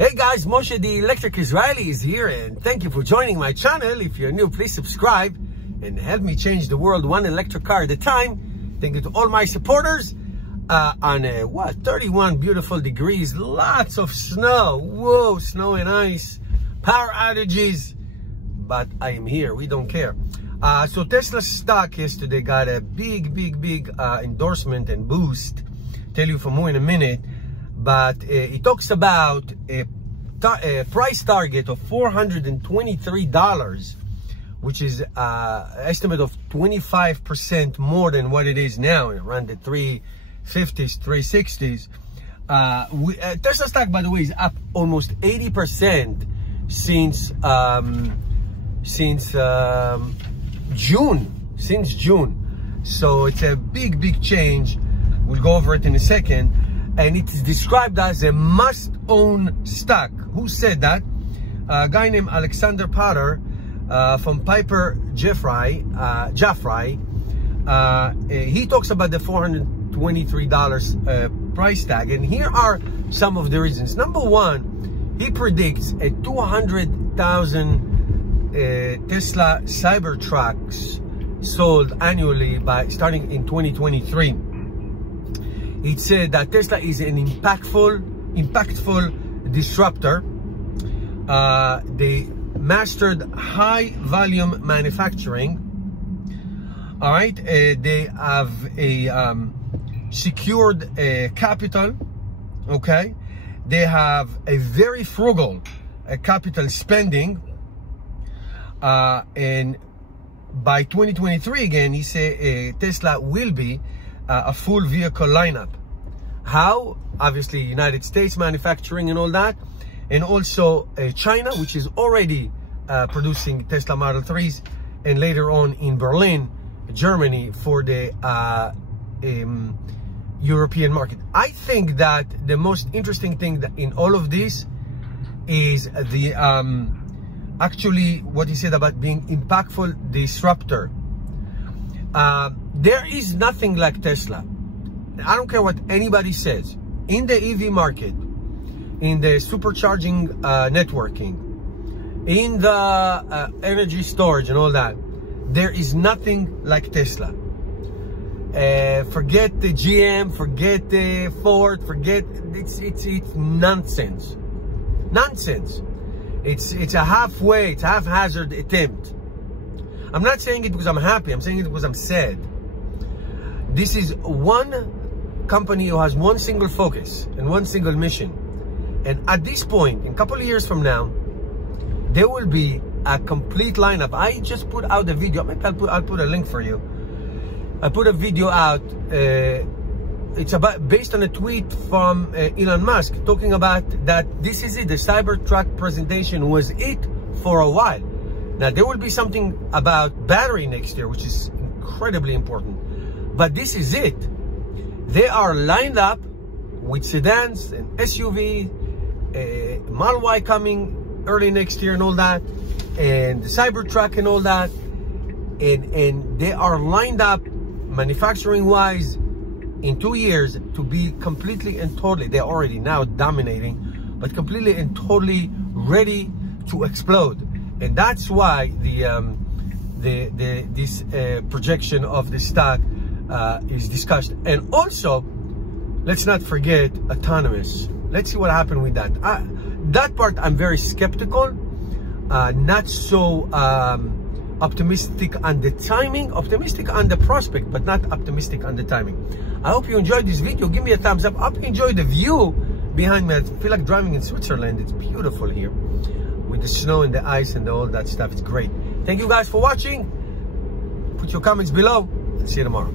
Hey guys, Moshe the Electric Israeli is here, and thank you for joining my channel. If you're new, please subscribe and help me change the world one electric car at a time. Thank you to all my supporters. On 31 beautiful degrees, lots of snow. Whoa, snow and ice, power outages, but I am here. We don't care. So Tesla stock yesterday got a big endorsement and boost. Tell you for more in a minute. But it talks about a price target of $423, which is estimate of 25% more than what it is now, around the 350s, 360s. Tesla stock, by the way, is up almost 80% since June. So it's a big change. We'll go over it in a second. And it is described as a must-own stock. Who said that? A guy named Alexander Potter from Piper Jaffray. He talks about the $423 price tag. And here are some of the reasons. Number one, he predicts a 200,000 Tesla Cybertrucks sold annually by starting in 2023. It said that Tesla is an impactful disruptor. They mastered high volume manufacturing. All right, they have a secured capital. Okay, they have a very frugal capital spending. And by 2023, again, he said Tesla will be a full vehicle lineup. How? Obviously United States manufacturing and all that, and also China, which is already producing Tesla Model 3s, and later on in Berlin, Germany, for the European market. I think that the most interesting thing in all of this is the actually what he said about being impactful disruptor. There is nothing like Tesla. I don't care what anybody says. In the EV market, in the supercharging networking, in the energy storage and all that, there is nothing like Tesla. Forget the GM, forget the Ford, forget, it's nonsense. Nonsense. It's a halfway, it's a haphazard attempt. I'm not saying it because I'm happy, I'm saying it because I'm sad. This is one company who has one single focus and one single mission. And at this point, in a couple of years from now, there will be a complete lineup. I just put out a video, maybe I'll put a link for you. I put a video out, it's based on a tweet from Elon Musk, talking about that this is it, the Cybertruck presentation was it for a while. Now, there will be something about battery next year, which is incredibly important. But this is it. They are lined up with sedans and SUV, Model Y coming early next year and all that, and the Cybertruck and all that. And they are lined up manufacturing-wise in 2 years to be completely and totally, they're already now dominating, but completely and totally ready to explode. And that's why this projection of the stock is discussed. And also, let's not forget autonomous. Let's see what happened with that. That part I'm very skeptical, not so optimistic on the timing, optimistic on the prospect, but not optimistic on the timing. I hope you enjoyed this video. Give me a thumbs up. I hope you enjoyed the view behind me. I feel like driving in Switzerland. It's beautiful here with the snow and the ice and all that stuff. It's great. Thank you guys for watching. Put your comments below and see you tomorrow.